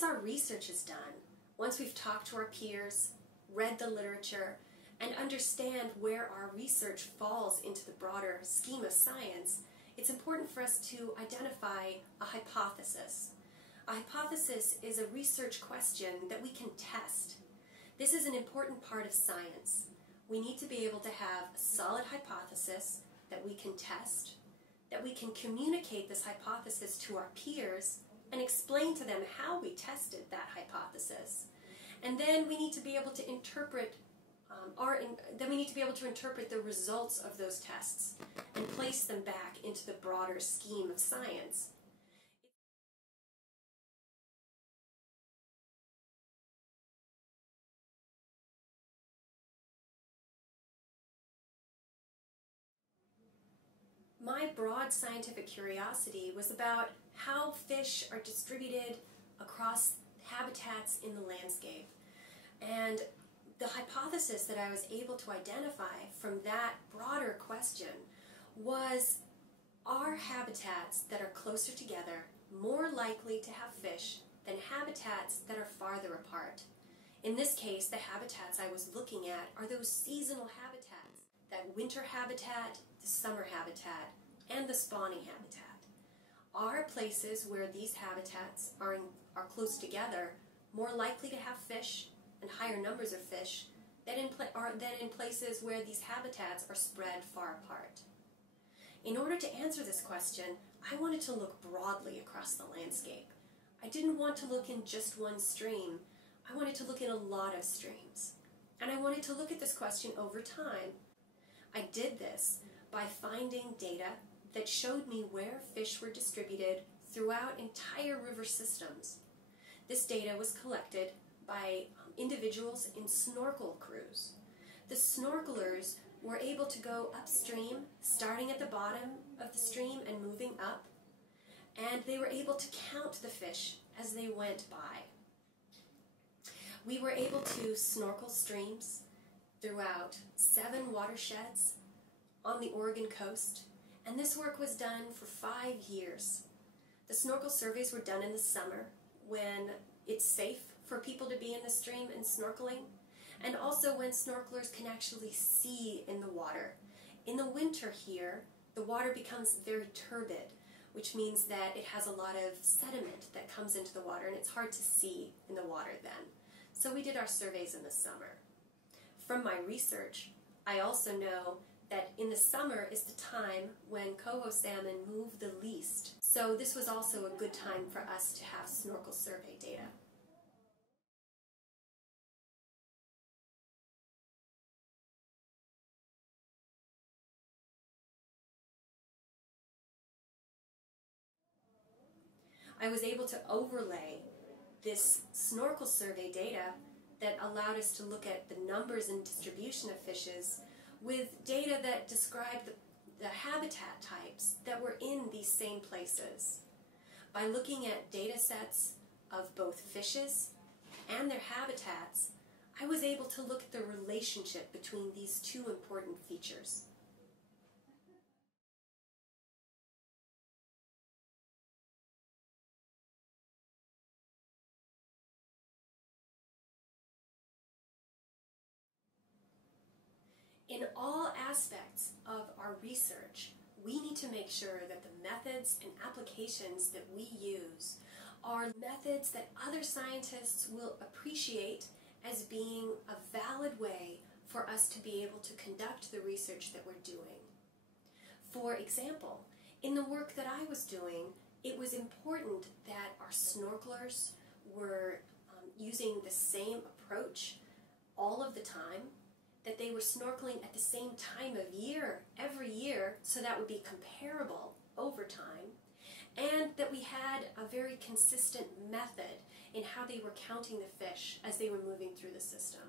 once our research is done, once we've talked to our peers, read the literature, and understand where our research falls into the broader scheme of science, it's important for us to identify a hypothesis. A hypothesis is a research question that we can test. This is an important part of science. We need to be able to have a solid hypothesis that we can test, that we can communicate this hypothesis to our peers and explain to them how we tested that hypothesis. And then we need to be able to interpret the results of those tests and place them back into the broader scheme of science. My broad scientific curiosity was about how fish are distributed across habitats in the landscape. And the hypothesis that I was able to identify from that broader question was, are habitats that are closer together more likely to have fish than habitats that are farther apart? In this case, the habitats I was looking at are those seasonal habitats, that winter habitat, the summer habitat, and the spawning habitat. Are places where these habitats are close together more likely to have fish and higher numbers of fish than in places where these habitats are spread far apart? In order to answer this question, I wanted to look broadly across the landscape. I didn't want to look in just one stream. I wanted to look in a lot of streams. And I wanted to look at this question over time. I did this by finding data that showed me where fish were distributed throughout entire river systems. This data was collected by individuals in snorkel crews. The snorkelers were able to go upstream, starting at the bottom of the stream and moving up, and they were able to count the fish as they went by. We were able to snorkel streams throughout 7 watersheds on the Oregon coast, and this work was done for 5 years. The snorkel surveys were done in the summer when it's safe for people to be in the stream and snorkeling, and also when snorkelers can actually see in the water. In the winter here, the water becomes very turbid, which means that it has a lot of sediment that comes into the water, and it's hard to see in the water then. So we did our surveys in the summer. From my research, I also know that in the summer is the time when coho salmon move the least. So this was also a good time for us to have snorkel survey data. I was able to overlay this snorkel survey data that allowed us to look at the numbers and distribution of fishes with data that described the habitat types that were in these same places. By looking at data sets of both fishes and their habitats, I was able to look at the relationship between these two important features. In all aspects of our research, we need to make sure that the methods and applications that we use are methods that other scientists will appreciate as being a valid way for us to be able to conduct the research that we're doing. For example, in the work that I was doing, it was important that our snorkelers were using the same approach all of the time, that they were snorkeling at the same time of year, every year, so that would be comparable over time, and that we had a very consistent method in how they were counting the fish as they were moving through the system.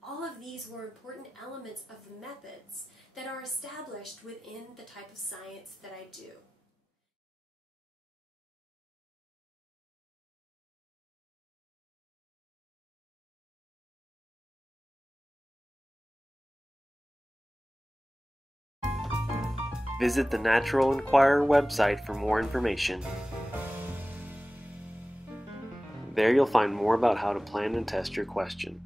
All of these were important elements of the methods that are established within the type of science that I do. Visit the Natural Enquirer website for more information. There you'll find more about how to plan and test your question.